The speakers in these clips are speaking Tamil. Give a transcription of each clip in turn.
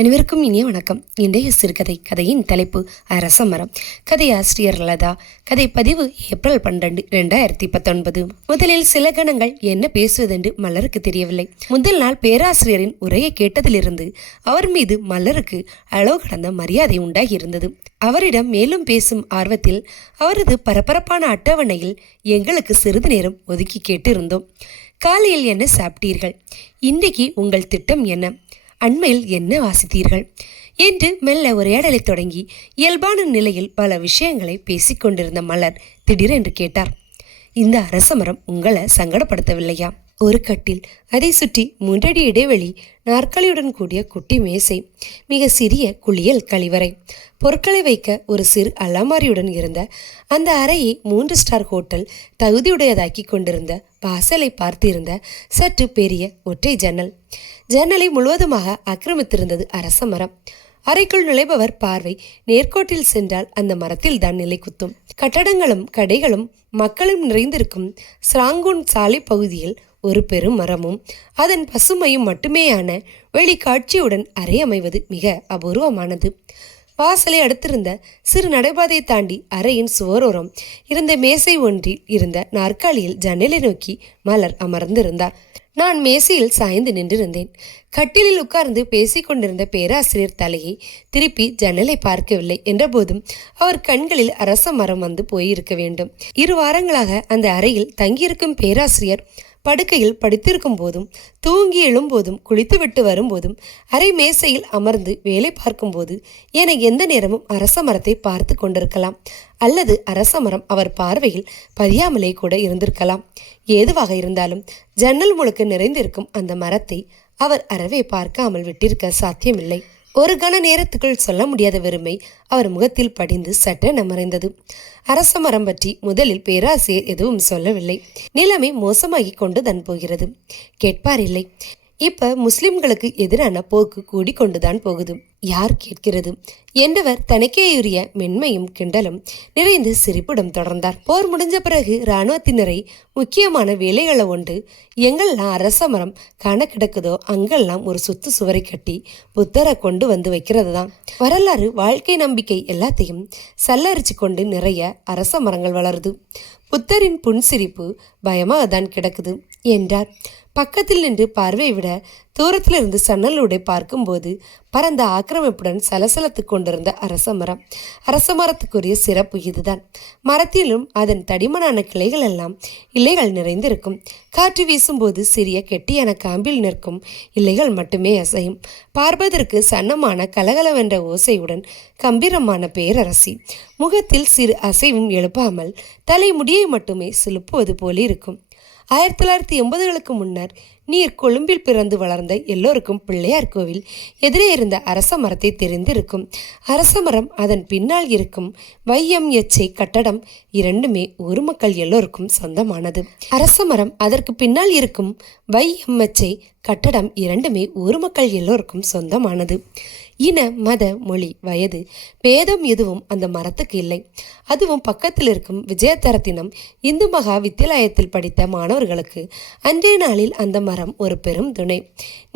அனைவருக்கும் இனிய வணக்கம். இன்றைய சிறுகதை. கதையின் தலைப்பு அரசமரம். கதை ஆசிரியர் லதா. கதை பதிவு ஏப்ரல் 12, 2019. முதலில் சில கணங்கள் என்ன பேசுவதென்று மலருக்கு தெரியவில்லை. முதல் நாள் பேராசிரியரின் உரையை கேட்டதிலிருந்து அவர் மீது மலருக்கு அளவு கடந்த மரியாதை உண்டாகி இருந்தது. அவரிடம் மேலும் பேசும் ஆர்வத்தில் அவரது பரபரப்பான அட்டவணையில் எங்களுக்கு சிறிது நேரம் ஒதுக்கி கேட்டு இருந்தோம். காலையில் என்ன சாப்பிட்டீர்கள்? இன்றைக்கு உங்கள் திட்டம் என்ன? அண்மையில் என்ன வாசித்தீர்கள் என்று மெல்ல உரையாடலை தொடங்கி இயல்பான நிலையில் பல விஷயங்களை பேசிக்கொண்டிருந்த மலர் திடீரென்று கேட்டார். இந்த அரசமரம் உங்களை சங்கடப்படுத்தவில்லையா? ஒரு கட்டில், அதை சுற்றி 3 அடி இடைவெளி, நாற்காலியுடன் கூடிய குட்டி மேசை, மிக சிறிய குளியல் கழிவறை, பொருட்களை வைக்க ஒரு சிறு அலமாரியுடன் இருந்த அந்த அறையை 3 ஸ்டார் ஹோட்டல் தகுதியுடையதாக்கி கொண்டிருந்த வாசலை பார்த்திருந்த சற்று பெரிய ஒற்றை ஜன்னல். ஜன்னலை முழுவதுமாக ஆக்கிரமித்திருந்தது அரசமரம். அறைக்குள் நுழைபவர் பார்வை நேர்கோட்டில் சென்றால் அந்த மரத்தில் தான் நிலை குத்தும். கட்டடங்களும் கடைகளும் மக்களும் நிறைந்திருக்கும் ஸ்ராங்கூன் சாலை பகுதியில் ஒரு பெரும் மரமும் அதன் பசுமையும் மட்டுமேயான வெளிக்காட்சியுடன் அறை அமைவது மிக அபூர்வமானது. வாசலை அடுத்திருந்த சிறு நடைபாதையை தாண்டி அறையின் சுவரோரம் இருந்த மேசை ஒன்றில் இருந்த நாற்காலியில் ஜன்னலை நோக்கி மலர் அமர்ந்திருந்தார். நான் மேசையில் சாய்ந்து நின்றிருந்தேன். கட்டிலில் உட்கார்ந்து பேசிக் கொண்டிருந்த பேராசிரியர் தலையை திருப்பி ஜன்னலை பார்க்கவில்லை என்ற போதும் அவர் கண்களில் அரச மரம் வந்து போயிருக்க வேண்டும். 2 வாரங்களாக அந்த அறையில் தங்கியிருக்கும் பேராசிரியர் படுக்கையில் படித்திருக்கும் போதும், தூங்கி எழும்போதும், குளித்துவிட்டு வரும்போதும், அரை மேசையில் அமர்ந்து வேலை பார்க்கும்போது என எந்த நேரமும் அரச மரத்தை பார்த்து கொண்டிருக்கலாம். அல்லது அரச மரம் அவர் பார்வையில் பதியாமலே கூட இருந்திருக்கலாம். ஏதுவாக இருந்தாலும் ஜன்னல் முழுக்க நிறைந்திருக்கும் அந்த மரத்தை அவர் அறவே பார்க்காமல் விட்டிருக்க சாத்தியமில்லை. ஒரு கண நேரத்துக்குள் சொல்ல முடியாத வெறுமை அவர் முகத்தில் படிந்து சட்டென மறைந்தது. அரச மரம் பற்றி முதலில் பேராசிரியர் எதுவும் சொல்லவில்லை. நிலைமை மோசமாகி கொண்டு தான் போகிறது. கேட்பார் இல்லை. இப்ப முஸ்லிம்களுக்கு எதிரான போக்கு கூடிக்கொண்டுதான் போகுது. யார் கேட்கிறது என்றவர் தனக்கேயுரிய மென்மையும் கிண்டலும் நிறைந்து சிரிப்புடன் தொடர்ந்தார். போர் முடிஞ்ச பிறகு இராணுவத்தினரை முக்கியமான வேலைகளை ஒன்று எங்கெல்லாம் அரச மரம் காண கிடக்குதோ அங்கெல்லாம் ஒரு சுத்து சுவரை கட்டி புத்தரை கொண்டு வந்து வைக்கிறது தான். வரலாறு, வாழ்க்கை, நம்பிக்கை எல்லாத்தையும் சல்லரிச்சு கொண்டு நிறைய அரச மரங்கள் வளருது. புத்தரின் புன்சிரிப்பு பயமாக தான் கிடக்குது என்றார். பக்கத்தில் நின்று பார்வையை விட தூரத்திலிருந்து சன்னலூடை பார்க்கும்போது பரந்த ஆக்கிரமிப்புடன் சலசலத்து கொண்டிருந்த அரசமரம். அரசமரத்துக்குரிய சிறப்பு இதுதான். மரத்திலும் அதன் தடிமனான கிளைகள் எல்லாம் இலைகள் நிறைந்திருக்கும். காற்று வீசும்போது சிறிய கெட்டியான காம்பில் நிற்கும் இலைகள் மட்டுமே அசையும். பார்ப்பதற்கு சன்னமான கலகலவென்ற ஓசையுடன் கம்பீரமான பேரரசி. முகத்தில் சிறு அசைவும் எழுப்பாமல் தலைமுடியை மட்டுமே சிலுப்புவது போல இருக்கும். 1980களுக்கு முன்னர் நீர் கொழும்பில் பிறந்து வளர்ந்த எல்லோருக்கும் பிள்ளையார் கோவில் எதிரே இருந்த அரச மரத்தை தெரிந்திருக்கும். அரச மரம், அதன் பின்னால் இருக்கும் YMHA கட்டடம் இரண்டுமே ஊர் மக்கள் எல்லோருக்கும் சொந்தமானது. அரச மரம், அதற்கு பின்னால் இருக்கும் YMHA கட்டடம் இரண்டுமே ஊர் மக்கள் எல்லோருக்கும் சொந்தமானது. இன, மத, மொழி, வயது பேதம் எதுவும் அந்த மரத்துக்கு இல்லை. அதுவும் பக்கத்தில் இருக்கும் விஜயதரத்தினம் இந்து மகா வித்தியாலயத்தில் படித்த மாணவர்களுக்கு அன்றைய நாளில் அந்த மரம் ஒரு பெரும் துணை.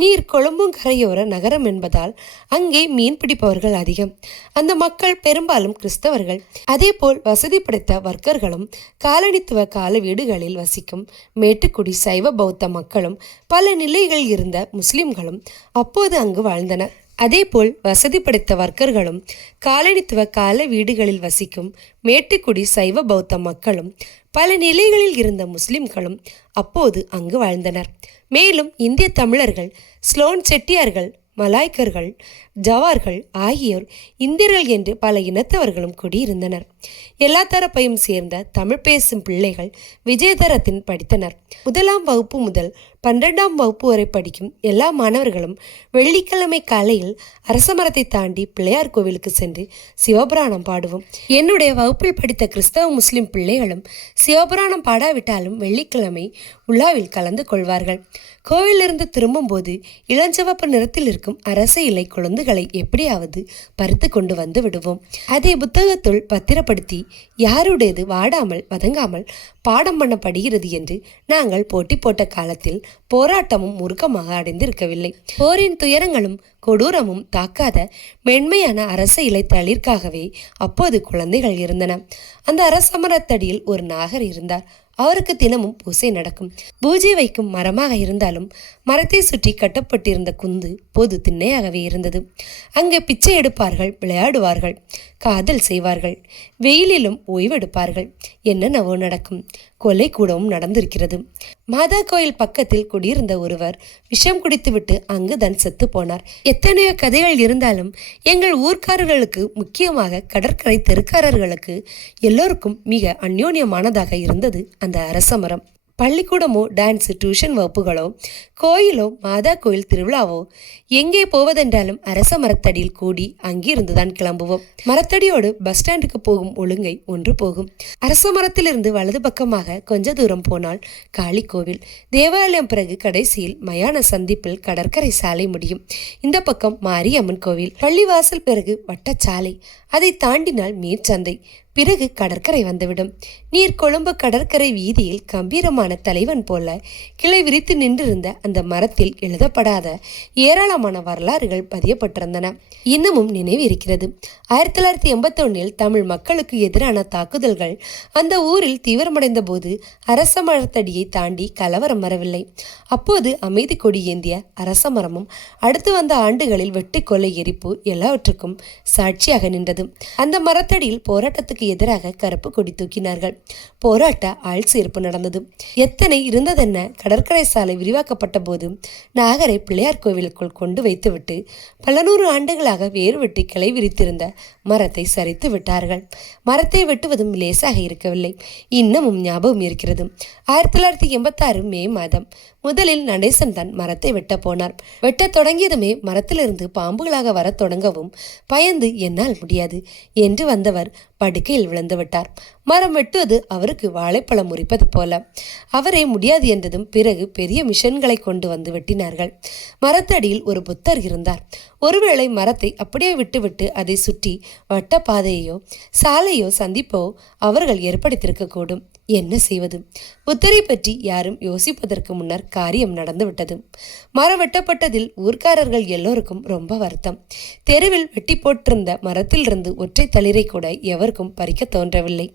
நீர் கொழும்பும் கரையோர நகரம் என்பதால் அங்கே மீன் பிடிப்பவர்கள் அதிகம். அந்த மக்கள் பெரும்பாலும் கிறிஸ்தவர்கள். அதேபோல் வசதி படைத்த வர்க்கர்களும் காலனித்துவ கால வீடுகளில் வசிக்கும் மேட்டுக்குடி சைவ பௌத்த மக்களும் பல நிலைகள் இருந்த முஸ்லிம்களும் அப்போது அங்கு வாழ்ந்தனர். அதேபோல் வசதி படைத்த வர்க்கர்களும் காலனித்துவ கால வீடுகளில் வசிக்கும் மேட்டுக்குடி சைவ பௌத்த மக்களும் பல நிலைகளில் இருந்த முஸ்லிம்களும் அப்போது அங்கு வாழ்ந்தனர். மேலும் இந்திய தமிழர்கள், ஸ்லோன் செட்டியார்கள், மலாய்க்கர்கள், ஜவார்கள் ஆகியோர் இந்தியர்கள் என்று பல இனத்தவர்களும் குடியிருந்தனர். எல்லா தரப்பையும் சேர்ந்த தமிழ் பேசும் பிள்ளைகள் விஜயதரத்தின் படித்தனர். 1ஆம் வகுப்பு முதல் 12ஆம் வகுப்பு வரை படிக்கும் எல்லா மாணவர்களும் வெள்ளிக்கிழமை காலையில் அரசமரத்தை தாண்டி பிள்ளையார் கோவிலுக்கு சென்று சிவபுராணம் பாடுவோம். என்னுடைய வகுப்பில் படித்த கிறிஸ்தவ முஸ்லிம் பிள்ளைகளும் சிவபுராணம் பாடாவிட்டாலும் வெள்ளிக்கிழமை உலாவில் கலந்து கொள்வார்கள். கோவிலிருந்து திரும்பும்போது இளஞ்சிவப்பு நிறத்தில் இருக்கும் அரச இலை கொழுந்துகளை எப்படியாவது பறித்து கொண்டு வந்து விடுவோம். அதை புத்தகத்துள் பத்திரப்படுத்தி யாருடையது வாடாமல் வதங்காமல் பாடம் பண்ணப்படுகிறது என்று நாங்கள் போட்டி போட்ட காலத்தில் போராட்டமும் முறுக்கமாக அடைந்திருக்கவில்லை. போரின் துயரங்களும் கொடூரமும் தாக்காத மென்மையான அரச இலை தளிர்க்காகவே அப்போது குழந்தைகள் இருந்தன. அந்த அரசமரத்தடியில் ஒரு நாகர் இருந்தார். அவருக்கு தினமும் பூசை நடக்கும். பூஜை வைக்கும் மரமாக இருந்தாலும் மரத்தை சுற்றி கட்டப்பட்டிருந்த குந்து பொது திண்ணையாகவே இருந்தது. அங்கே பிச்சை எடுப்பார்கள், விளையாடுவார்கள், காதல் செய்வார்கள், வெயிலிலும் ஓய்வெடுப்பார்கள். என்னென்னவோ நடக்கும். கொலை கூடவும் நடந்திருக்கிறது. மாதா கோயில் பக்கத்தில் குடியிருந்த ஒருவர் விஷம் குடித்துவிட்டு அங்குதான் செத்து போனார். எத்தனையோ கதைகள் இருந்தாலும் எங்கள் ஊர்க்காரர்களுக்கு, முக்கியமாக கடற்கரை தெருக்காரர்களுக்கு எல்லோருக்கும் மிக அந்யோன்யமானதாக இருந்தது அந்த அரசமரம். பள்ளிக்கூடமோ டான்ஸு டியூஷன் வகுப்புகளோ கோயிலோ மாதா கோயில் திருவிழாவோ எங்கே போவதென்றாலும் அரச மரத்தடியில் கூடி அங்கிருந்துதான் கிளம்புவோம். மரத்தடியோடு பஸ் ஸ்டாண்டுக்கு போகும் ஒழுங்கை ஒன்று போகும். அரச மரத்திலிருந்து வலது பக்கமாக கொஞ்ச தூரம் போனால் காளி கோவில், தேவாலயம், பிறகு கடைசியில் மயான சந்திப்பில் கடற்கரை சாலை முடியும். இந்த பக்கம் மாரியம்மன் கோவில், பள்ளிவாசல், பிறகு வட்டச்சாலை, அதை தாண்டினால் மேற்சந்தை, பிறகு கடற்கரை வந்துவிடும். நீர் கொழும்பு கடற்கரை வீதியில் கம்பீரமான தலைவன் போல கிளை விரித்து நின்றிருந்த அந்த மரத்தில் எழுதப்படாத ஏராளமான வரலாறுகள் பதியப்பட்டிருந்தன. இன்னமும் நினைவு இருக்கிறது. 1981 தமிழ் மக்களுக்கு எதிரான தாக்குதல்கள் அந்த ஊரில் தீவிரமடைந்த போது அரச மரத்தடியை தாண்டி கலவரம் வரவில்லை. அப்போது அமைதி கொடி ஏந்திய அரச மரமும் அடுத்து வந்த ஆண்டுகளில் வெட்டு, கொலை, எரிப்பு எல்லாவற்றுக்கும் சாட்சியாக நின்றது. அந்த மரத்தடியில் போராட்டத்துக்கு எதிராக கருப்பு கொடி தூக்கினார்கள். போராட்ட ஆள் சேர்ப்பு நடந்தது. எத்தனை இருந்ததென்ன, கடற்கரை சாலை விரிவாக்கப்பட்ட போது நாகரை பிள்ளையார் கோவிலுக்குள் கொண்டு வைத்துவிட்டு பல நூறு ஆண்டுகளாக வேறு வெட்டி கிளை விரித்திருந்த மரத்தை சரித்து விட்டார்கள். மரத்தை வெட்டுவதும் லேசாக இருக்கவில்லை. இன்னமும் ஞாபகம் இருக்கிறது. 1986 மே மாதம் முதலில் நடேசன் தான் மரத்தை வெட்ட போனார். வெட்டத் தொடங்கியதுமே மரத்திலிருந்து பாம்புகளாக வரத் தொடங்கவும் பயந்து என்னால் முடியாது என்று வந்தவர் படுக்கையில் விழுந்து விட்டார். மரம் வெட்டுவது அவருக்கு வாழைப்பழம் முறிப்பது போல. அவரே முடியாது என்றதும் பிறகு பெரிய மிஷன்களை கொண்டு வந்து வெட்டினார்கள். மரத்தடியில் ஒரு புத்தர் இருந்தார். ஒருவேளை மரத்தை அப்படியே விட்டுவிட்டு அதை சுற்றி வட்ட பாதையோ சாலையோ சந்திப்போ அவர்கள் ஏற்படுத்தியிருக்க கூடும். என்ன செய்வது? புத்தரை பற்றி யாரும் யோசிப்பதற்கு முன்னர் காரியம் நடந்துவிட்டது. மரம் வெட்டப்பட்டதில் ஊர்க்காரர்கள் எல்லோருக்கும் ரொம்ப வருத்தம். தெருவில் வெட்டி போட்டிருந்த மரத்திலிருந்து ஒற்றை தளிரை கூட எவருக்கும் பறிக்க தோன்றவில்லை.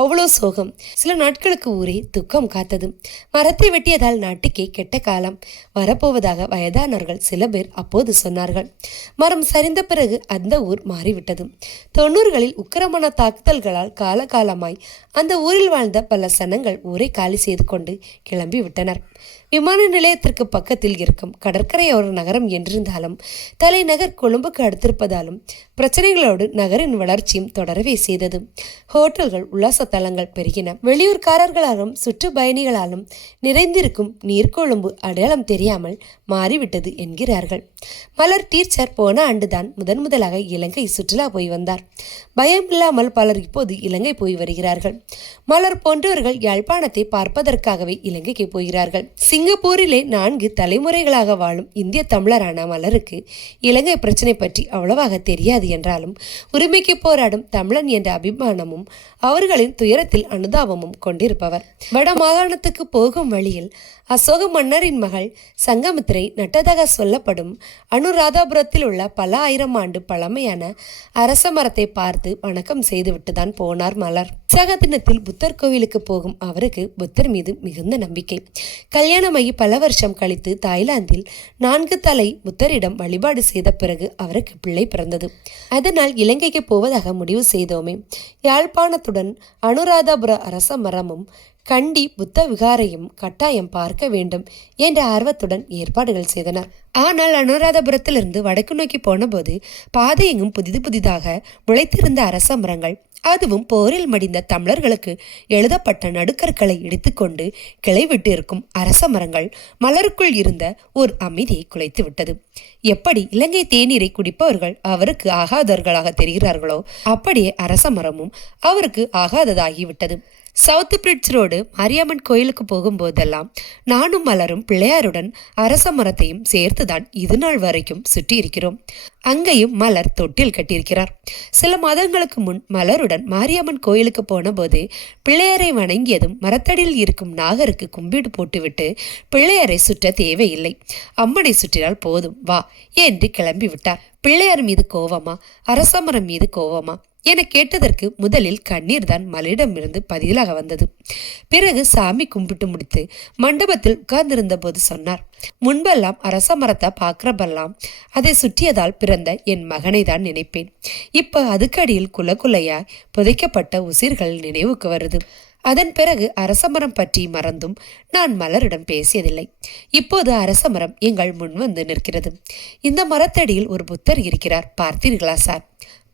அவ்வளோ சோகம். சில நாட்களுக்கு ஊரே துக்கம் காத்தது. மரத்தை வெட்டியதால் நாட்டுக்கே கெட்ட காலம் வரப்போவதாக வயதானவர்கள் சில பேர் அப்போது சொன்னார்கள். மரம் சரிந்த பிறகு அந்த ஊர் மாறிவிட்டது. 90களில் உக்கிரமான தாக்குதல்களால் காலகாலமாய் அந்த ஊரில் வாழ்ந்த பல சனங்கள் ஊரை காலி செய்து கொண்டு கிளம்பி விட்டனர். விமான நிலையத்திற்கு பக்கத்தில் இருக்கும் கடற்கரை ஒரு நகரம் என்றிருந்தாலும் தலைநகர் கொழும்புக்கு அடுத்திருப்பதாலும் பிரச்சனைகளோடு நகரின் வளர்ச்சியும் தொடரவே செய்தது. ஹோட்டல்கள், உல்லாச தலங்கள் பெருகின. வெளியூர்காரர்களாலும் சுற்றுப்பயணிகளாலும் நிறைந்திருக்கும் நீர்கொழும்பு அடையாளம் தெரியாமல் மாறிவிட்டது என்கிறார்கள். மலர் டீச்சர் போன ஆண்டுதான் முதலாக இலங்கை சுற்றுலா போய் வந்தார். பயம் இல்லாமல் பலர் இப்போது இலங்கை போய் வருகிறார்கள். மலர் போன்றவர்கள் யாழ்ப்பாணத்தை பார்ப்பதற்காகவே இலங்கைக்கு போகிறார்கள். சிங்கப்பூரிலே 4 தலைமுறைகளாக வாழும் இந்திய தமிழரான மலருக்கு இலங்கை பிரச்சனை பற்றி அவ்வளவாக தெரியாது என்றாலும் உரிமைக்கு போராடும் தமிழன் என்ற அபிமானமும் அவர்களின் துயரத்தில் அனுதாபமும் கொண்டிருப்பவர். வட மாகாணத்துக்கு போகும் வழியில் அசோக மன்னரின் மகள் சங்கமித்திரை நட்டதாக சொல்லப்படும் அனுராதாபுரத்தில் உள்ள பல ஆயிரம் ஆண்டு பழமையான அரச மரத்தை பார்த்து வணக்கம் செய்துவிட்டுதான் போனார் மலர். விசாக தினத்தில் புத்தர் கோவிலுக்கு போகும் அவருக்கு புத்தர் மீது மிகுந்த நம்பிக்கை. கல்யாணமாகி பல வருஷம் கழித்து தாய்லாந்தில் 4 தலை புத்தரிடம் வழிபாடு செய்த பிறகு அவருக்கு பிள்ளை பிறந்தது. அதனால் இலங்கைக்கு போவதாக முடிவு செய்தோமே. யாழ்ப்பாணத்துடன் அனுராதாபுர அரச மரமும் கண்டி புத்த விகாரையும் கட்டாயம் பார்க்க வேண்டும் என்ற ஆர்வத்துடன் ஏற்பாடுகள் செய்தனர். ஆனால் அனுராதபுரத்திலிருந்து வடக்கு நோக்கி போன போது பாதை எங்கும் புதிதாக முளைத்திருந்த அரச மரங்கள், அதுவும் போரில் மடிந்த தமிழர்களுக்கு எழுதப்பட்ட நடுக்கற்களை இடித்துக்கொண்டு கிளை விட்டு இருக்கும் அரச மரங்கள் மலருக்குள் இருந்த ஒரு அமைதியை குலைத்து விட்டது. எப்படி இலங்கை தேநீரை குடிப்பவர்கள் அவருக்கு ஆகாதவர்களாக தெரிகிறார்களோ அப்படியே அரச மரமும் அவருக்கு ஆகாததாகிவிட்டது. சவுத் பிரிட்ஜ் ரோடு மாரியம்மன் கோயிலுக்கு போகும்போதெல்லாம் நானும் மலரும் பிள்ளையாருடன் அரச மரத்தையும் சேர்த்துதான் இது நாள் வரைக்கும் சுற்றி இருக்கிறோம். அங்கேயும் மலர் தொட்டில் கட்டியிருக்கிறார். சில மாதங்களுக்கு முன் மலருடன் மாரியம்மன் கோயிலுக்கு போன போது பிள்ளையாரை வணங்கியதும் மரத்தடியில் இருக்கும் நாகருக்கு கும்பிடு போட்டுவிட்டு பிள்ளையாரை சுற்ற தேவையில்லை, அம்மனை சுற்றினால் போதும் வா என்று கிளம்பி விட்டார். பிள்ளையார் மீது கோவமா, அரசமரம் மீது கோவமா என கேட்டதற்கு முதலில் கண்ணீர் தான் மலரிடமிருந்து பதிலாக வந்தது. பிறகு சாமி கும்பிட்டு முடித்து மண்டபத்தில் உட்கார்ந்திருந்த போது சொன்னார், முன்பெல்லாம் அரச மரத்தை பார்க்கிறப்பெல்லாம் அதை சுற்றியதால் பிறந்த என் மகனை தான் நினைப்பேன். இப்ப அதுக்கடியில் குலையாய் புதைக்கப்பட்ட உசிர்கள் நினைவுக்கு வருது. அதன் பிறகு அரசமரம் பற்றி மறந்தும் நான் மலரிடம் பேசியதில்லை. இப்போது அரசமரம் எங்கள் முன் வந்து நிற்கிறது. இந்த மரத்தடியில் ஒரு புத்தர் இருக்கிறார், பார்த்தீர்களா சார்?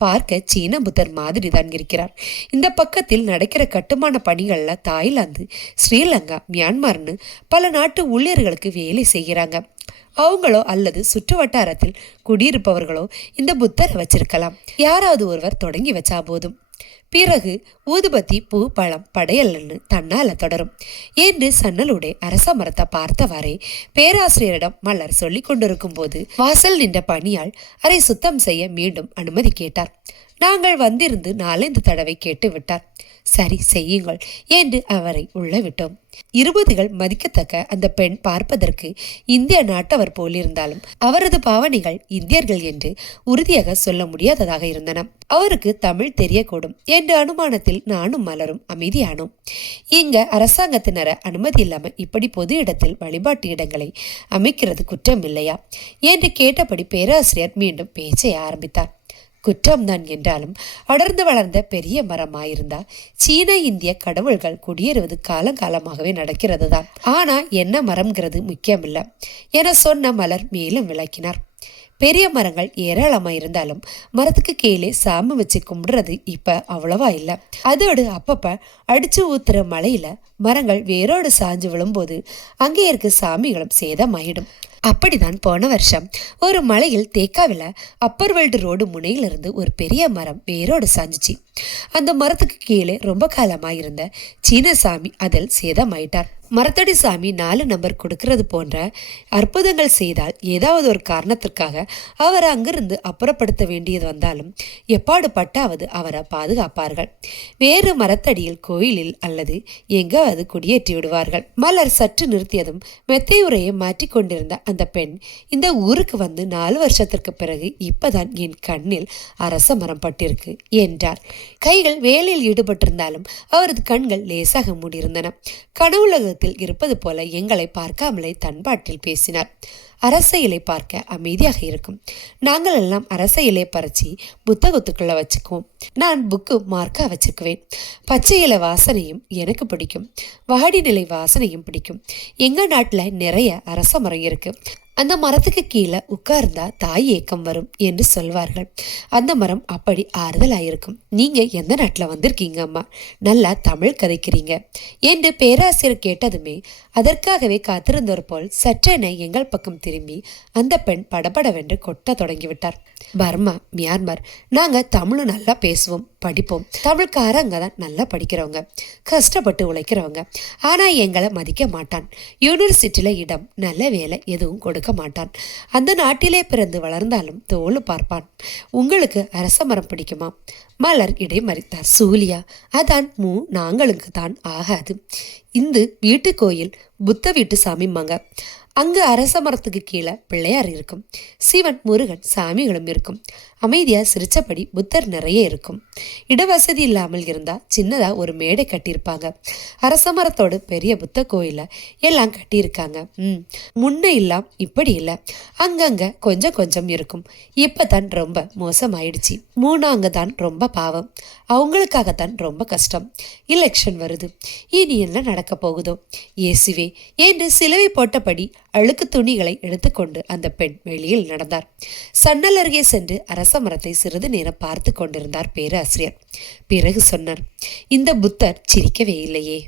பார்க்க சீன புத்தர் மாதிரி தான் இருக்கிறார். இந்த பக்கத்தில் நடக்கிற கட்டுமான பணிகள்ல தாய்லாந்து, ஸ்ரீலங்கா, மியான்மர்னு பல நாட்டு ஊழியர்களுக்கு வேலை செய்கிறாங்க. அவங்களோ அல்லது சுற்று வட்டாரத்தில் குடியிருப்பவர்களோ இந்த புத்தரை வச்சிருக்கலாம். யாராவது ஒருவர் தொடங்கி வச்சா போதும். பிறகு ஊதுபத்தி, பூ, பழம், படையல்னு தன்னால தொடரும் என்று சன்னலுடைய அரச மரத்தை பார்த்தவாறே பேராசிரியரிடம் மலர் சொல்லிக் கொண்டிருக்கும் போது வாசல் நின்ற பணியால் அதை சுத்தம் செய்ய மீண்டும் அனுமதி கேட்டார். நாங்கள் வந்திருந்து 4-5 தடவை கேட்டு விட்டார். சரி செய்யுங்கள் என்று அவரை உள்ள விட்டோம். 20கள் மதிக்கத்தக்க அந்த பெண் பார்ப்பதற்கு இந்திய நாட்டவர் போலிருந்தாலும் அவரது பாவனைகள் இந்தியர்கள் என்று உறுதியாக சொல்ல முடியாததாக இருந்தன. அவருக்கு தமிழ் தெரியக்கூடும் என்ற அனுமானத்தில் நானும் மலரும் அமைதியானோம். இங்க அரசாங்கத்தினர அனுமதி இல்லாம இப்படி பொது இடத்தில் வழிபாட்டு இடங்களை அமைக்கிறது குற்றம் இல்லையா என்று கேட்டபடி பேராசிரியர் மீண்டும் பேச்சை ஆரம்பித்தார். குற்றம்தான் என்றாலும் அடர்ந்து வளர்ந்த பெரிய மரமாயிருந்தா சீன இந்திய கடவுள்கள் குடியேறுவது காலங்காலமாகவே நடக்கிறது தான். ஆனா என்ன மரம்ங்கிறது முக்கியமில்ல என சொன்ன மலர் மேலும் விளக்கினார். பெரிய மரங்கள் ஏராளமா இருந்தாலும் மரத்துக்கு கீழே சாமி வச்சு கும்பிடுறது இப்ப அவ்வளவா இல்லை. அதோடு அப்பப்ப அடிச்சு ஊத்துற மழையில மரங்கள் வேரோடு சாஞ்சு விழும்போது அங்கே இருக்க சாமிகளும் சேதமாயிடும். அப்படிதான் போன வருஷம் ஒரு மலையில் தேக்காவில அப்பர் வேர்ல்டு ரோடு முனையிலிருந்து ஒரு பெரிய மரம் வேரோடு சாஞ்சிச்சு. அந்த மரத்துக்கு கீழே ரொம்ப காலமாயிருந்த சீன சாமி அதில் சேதமாயிட்டார். மரத்தடி சாமி 4 நம்பர் கொடுக்கிறது போன்ற அற்புதங்கள் செய்தால் ஏதாவது ஒரு காரணத்திற்காக அவரை அங்கிருந்து அப்புறப்படுத்த வேண்டியது வந்தாலும் எப்பாடு பட்டாவது அவரை பாதுகாப்பார்கள். வேறு மரத்தடியில் கோயிலில் அல்லது எங்காவது குடியேற்றி விடுவார்கள். மலர் சற்று நிறுத்தியதும் மெத்தை உரையை மாற்றிக்கொண்டிருந்த அந்த பெண், இந்த ஊருக்கு வந்து 4 வருஷத்திற்கு பிறகு இப்பதான் என் கண்ணில் அரச மரம் பட்டிருக்கு என்றார். கைகள் வேலையில் ஈடுபட்டிருந்தாலும் அவரது கண்கள் லேசாக மூடியிருந்தன. கனவுலகத்தில் இருப்பது போல எங்களை பார்க்காமலே தன்பாட்டில் பேசினார். அரச இலை பார்க்க அமைதியாக இருக்கும். நாங்கள் எல்லாம் அரச இலை பறிச்சு புத்தகத்துக்குள்ள வச்சுக்குவோம். நான் புக்கு மார்க்கா வச்சுக்குவேன். பச்சை இலை வாசனையும் எனக்கு பிடிக்கும், வாடி நிலை வாசனையும் பிடிக்கும். எங்க நாட்டுல நிறைய அரச மரம் இருக்கு. அந்த மரத்துக்கு கீழே உட்கார்ந்தா தாய் ஏக்கம் வரும் என்று சொல்வார்கள். அந்த மரம் அப்படி ஆறுதலாயிருக்கும். நீங்க எந்த நாட்டுல வந்திருக்கீங்க அம்மா? நல்லா தமிழ் கதைக்கிறீங்க என்று பேராசிரியர் கேட்டதுமே அதற்காகவே காத்திருந்தவர் போல் சற்றென எங்கள் பக்கம் திரும்பி அந்த பெண் படபடவென்று கொட்ட தொடங்கிவிட்டார். பர்மா, மியான்மர், நாங்க தமிழ் நல்லா பேசுவோம், படிப்போம். தமிழ்காரங்க தான் நல்லா படிக்கிறவங்க, கஷ்டப்பட்டு உழைக்கிறவங்க. ஆனா எங்களை மதிக்க மாட்டான். யூனிவர்சிட்டியில இடம், நல்ல வேலை எதுவும் கொடுக்க மாட்டான். அந்த நாட்டிலே பிறந்து வளர்ந்தாலும் தோல் பார்ப்பான். உங்களுக்கு அரச மரம் பிடிக்குமா? மலர் இடைமறித்தார். சூலியா, அதான் நாங்களுக்கு தான் ஆகாது. இந்த வீட்டு கோயில் புத்த வீட்டு சாமிம்மாங்க. அங்கு அரச மரத்துக்கு கீழே பிள்ளையார் இருக்கும், சிவன், முருகன் சாமிகளும் இருக்கும். அமைதியா சிரிச்சபடி புத்தர் நிறைய இருக்கும். இடவசதி இல்லாமல் இருந்தா சின்னதா ஒரு மேடை கட்டியிருப்பாங்க. அரச மரத்தோடு பெரிய புத்த கோயில எல்லாம் கட்டியிருக்காங்க. முன்ன இல்லாம் இப்படி இல்லை, அங்கங்க கொஞ்சம் கொஞ்சம் இருக்கும். இப்பதான் ரொம்ப மோசமாயிடுச்சு. மூணாங்க தான் ரொம்ப பாவம், அவங்களுக்காகத்தான் ரொம்ப கஷ்டம். எலெக்ஷன் வருது, இனி என்ன நடக்க போகுதோ இயேசுவே என்று சிலுவை போட்டபடி அழுக்கு துணிகளை எடுத்துக்கொண்டு அந்த பெண் வெளியில் நடந்தார். சன்னல் அருகே சென்று அரச மரத்தை சிறிது நேரம் பார்த்து கொண்டிருந்தார் பேராசிரியர். பிறகு சொன்னார், இந்த புத்தர் சிரிக்கவே இல்லையே.